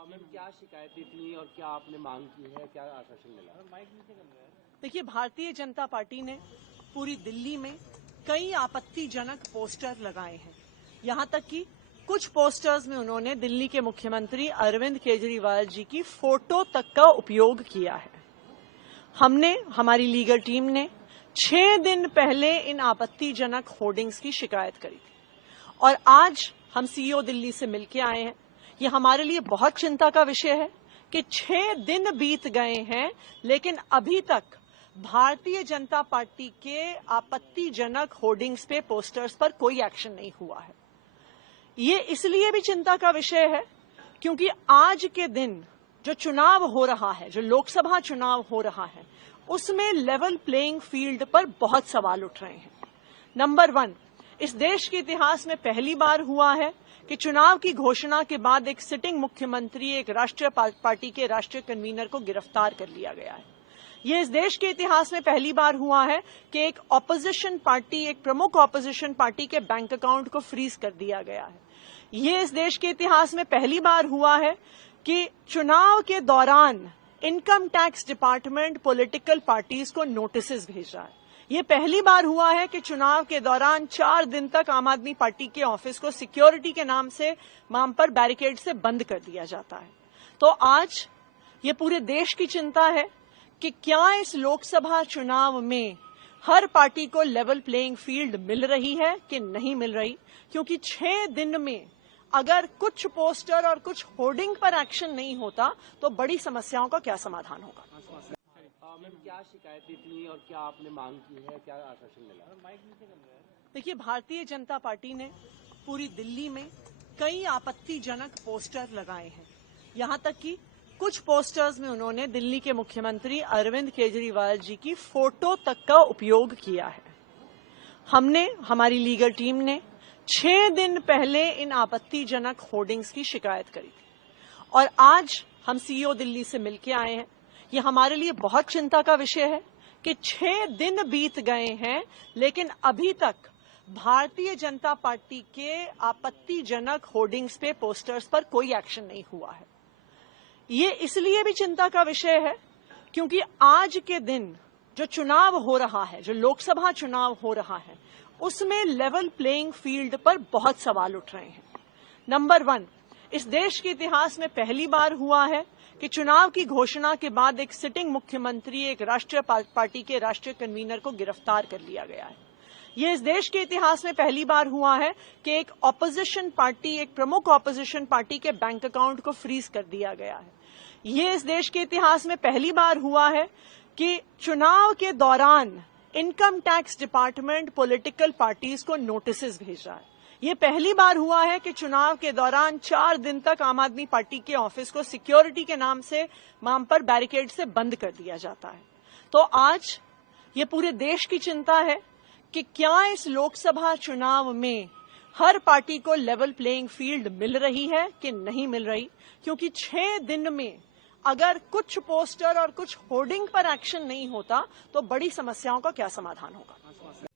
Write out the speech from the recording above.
Ma'am क्या शिकायतें थी और क्या आपने मांग की है, क्या आश्वासन मिला? देखिए, भारतीय जनता पार्टी ने पूरी दिल्ली में कई आपत्तिजनक पोस्टर लगाए हैं। यहां तक कि कुछ पोस्टर्स में उन्होंने दिल्ली के मुख्यमंत्री अरविंद केजरीवाल जी की फोटो तक का उपयोग किया है। हमारी लीगल टीम ने 6 दिन पहले इन आपत्तिजनक होर्डिंग्स की शिकायत करी थी और आज हम सीईओ दिल्ली से मिलकर आए हैं। ये हमारे लिए बहुत चिंता का विषय है कि 6 दिन बीत गए हैं लेकिन अभी तक भारतीय जनता पार्टी के आपत्तिजनक होर्डिंग्स पे, पोस्टर्स पर कोई एक्शन नहीं हुआ है। ये इसलिए भी चिंता का विषय है क्योंकि आज के दिन जो चुनाव हो रहा है, जो लोकसभा चुनाव हो रहा है, उसमें लेवल प्लेइंग फील्ड पर बहुत सवाल उठ रहे हैं। नंबर 1, इस देश के इतिहास में पहली बार हुआ है कि चुनाव की घोषणा के बाद एक सिटिंग मुख्यमंत्री, एक राष्ट्रीय पार्टी के राष्ट्रीय कन्वीनर को गिरफ्तार कर लिया गया है। ये इस देश के इतिहास में पहली बार हुआ है कि एक ऑपोजिशन पार्टी, एक प्रमुख ऑपोजिशन पार्टी के बैंक अकाउंट को फ्रीज कर दिया गया है। ये इस देश के इतिहास में पहली बार हुआ है कि चुनाव के दौरान income tax department political parties को नोटिसेस भेज रहा है। ये पहली बार हुआ है कि चुनाव के दौरान 4 दिन तक आम आदमी पार्टी के ऑफिस को सिक्योरिटी के नाम पर बैरिकेड से बंद कर दिया जाता है। तो आज ये पूरे देश की चिंता है कि क्या इस लोकसभा चुनाव में हर पार्टी को लेवल प्लेइंग फील्ड मिल रही है कि नहीं मिल रही, क्योंकि 6 दिन में अगर कुछ पोस्टर और कुछ होर्डिंग पर एक्शन नहीं होता तो बड़ी समस्याओं का क्या समाधान होगा। मैम क्या शिकायतें थी और क्या आपने मांग की है, क्या आश्वासन मिला? देखिए, भारतीय जनता पार्टी ने पूरी दिल्ली में कई आपत्तिजनक पोस्टर लगाए हैं। यहां तक कि कुछ पोस्टर्स में उन्होंने दिल्ली के मुख्यमंत्री अरविंद केजरीवाल जी की फोटो तक का उपयोग किया है। हमारी लीगल टीम ने 6 दिन पहले इन आपत्तिजनक होर्डिंग्स की शिकायत करी थी और आज हम सीईओ दिल्ली से मिलकर आए हैं। ये हमारे लिए बहुत चिंता का विषय है कि 6 दिन बीत गए हैं लेकिन अभी तक भारतीय जनता पार्टी के आपत्तिजनक होर्डिंग्स पे, पोस्टर्स पर कोई एक्शन नहीं हुआ है। ये इसलिए भी चिंता का विषय है क्योंकि आज के दिन जो चुनाव हो रहा है, जो लोकसभा चुनाव हो रहा है, उसमें लेवल प्लेइंग फील्ड पर बहुत सवाल उठ रहे हैं। नंबर 1, इस देश के इतिहास में पहली बार हुआ है कि चुनाव की घोषणा के बाद एक सिटिंग मुख्यमंत्री, एक राष्ट्रीय पार्टी के राष्ट्रीय कन्वीनर को गिरफ्तार कर लिया गया है। ये इस देश के इतिहास में पहली बार हुआ है कि एक ऑपोजिशन पार्टी, एक प्रमुख ऑपोजिशन पार्टी के बैंक अकाउंट को फ्रीज कर दिया गया है। ये इस देश के इतिहास में पहली बार हुआ है कि चुनाव के दौरान income tax department political parties को नोटिसेस भेज रहा है। ये पहली बार हुआ है कि चुनाव के दौरान 4 दिन तक आम आदमी पार्टी के ऑफिस को सिक्योरिटी के नाम पर बैरिकेड से बंद कर दिया जाता है। तो आज ये पूरे देश की चिंता है कि क्या इस लोकसभा चुनाव में हर पार्टी को लेवल प्लेइंग फील्ड मिल रही है कि नहीं मिल रही, क्योंकि 6 दिन में अगर कुछ पोस्टर और कुछ होर्डिंग पर एक्शन नहीं होता तो बड़ी समस्याओं का क्या समाधान होगा।